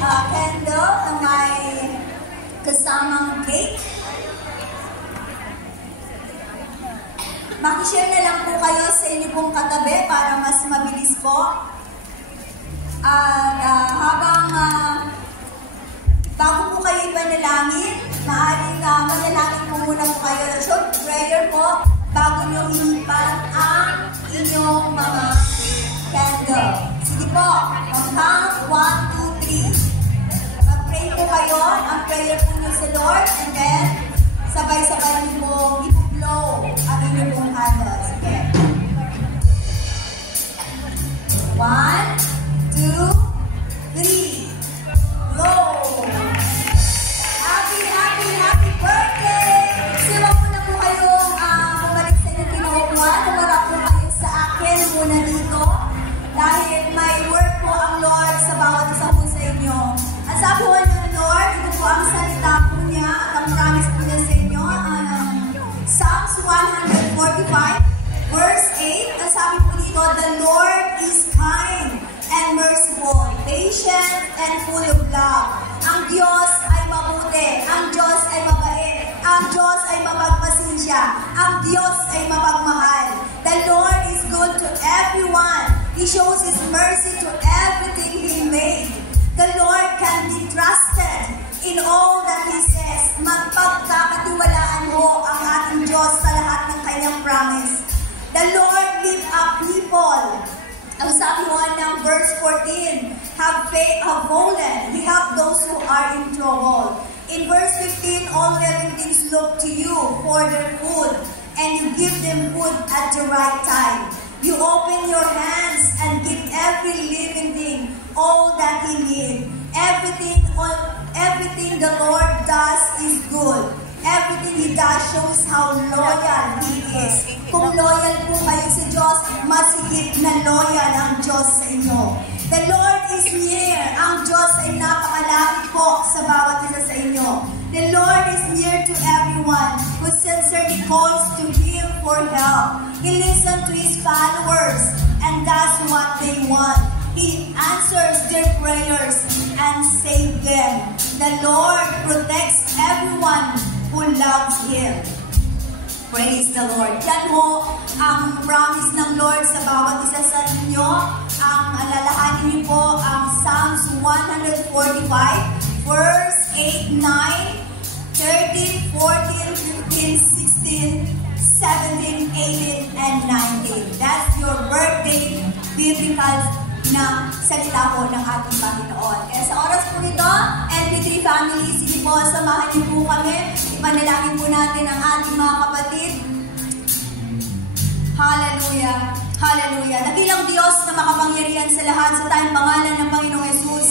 candle na may kasamang cake. Makishare na lang po kayo sa inyo pong katabi para mas mabilis po. At habang bago po kayo ipanalangin, maaaring manalangin po muna po kayo. Short prayer po bago nyo inipan ang inyong mga candle. Sige po, count 1, 2, 3. Mag-pray po kayo. Ang prayer po nyo sa Lord, and then sabay-sabay nyo po i-blow ang inyong pong candles. Sige. 1, 2, 3. Blow! Happy birthday! Siwag po na po kayong bumalik sa inyong kinukuhan. Umarap po kayo sa akin muna dito. Dahil may word po ang Lord sa bawat isa po sa inyo. Ang sabi po ng Lord, ito po ang salita po niya at ang promise po niya sa inyo. Psalms 145 verse 8. Ang sabi po dito, the Lord is kind and merciful, patient and full of love. Ang Diyos ay mabuti, ang Diyos ay mabait, ang Diyos ay mapagpasensya, ang Diyos ay mapagmahal. The Lord is good to everyone. He shows His mercy to everything He made. The Lord can be trusted in all that He says. Magpagkakatiwalaan mo ang ating Diyos sa lahat ng Kanyang promise. The Lord lift up people. Ang sabi mo ng verse 14, have faith, have boldness. We help those who are in trouble. In verse 15, all living things look to you for their food, and you give them food at the right time. You open your hands and give every living thing all that he needs. Everything the Lord does is good. Everything He does shows how loyal He is. Kung loyal po kayo sa Diyos, mas higit na loyal ang Diyos sa inyo. The Lord is near. Ang Diyos ay napakalapit po sa bawat isa sa inyo. The Lord is near to everyone who sincerely calls to Him for help. He listens to His followers and does what they want. He answers their prayers and saves them. The Lord protects everyone who loves Him. Praise the Lord. Yan mo ang promise ng Lord sa bawat isa sa inyo. Ang alalahanin niyo po ang Psalms 145, verse 8, 9, 13, 14, 15, 16, 17, 18, and 19. That's your birthday biblical na salita po ng ating Panginoon. Kaya sa oras po nito, NP3 family, sige po, samahan niyo po kami. Ipanalangin po natin ang ating mga kapatid. Hallelujah! Hallelujah! Nagilang Diyos na makapangyarihan sa lahat sa tayong pangalan ng Panginoong Jesus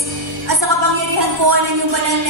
at sa kapangyarihan po ng iyong banal na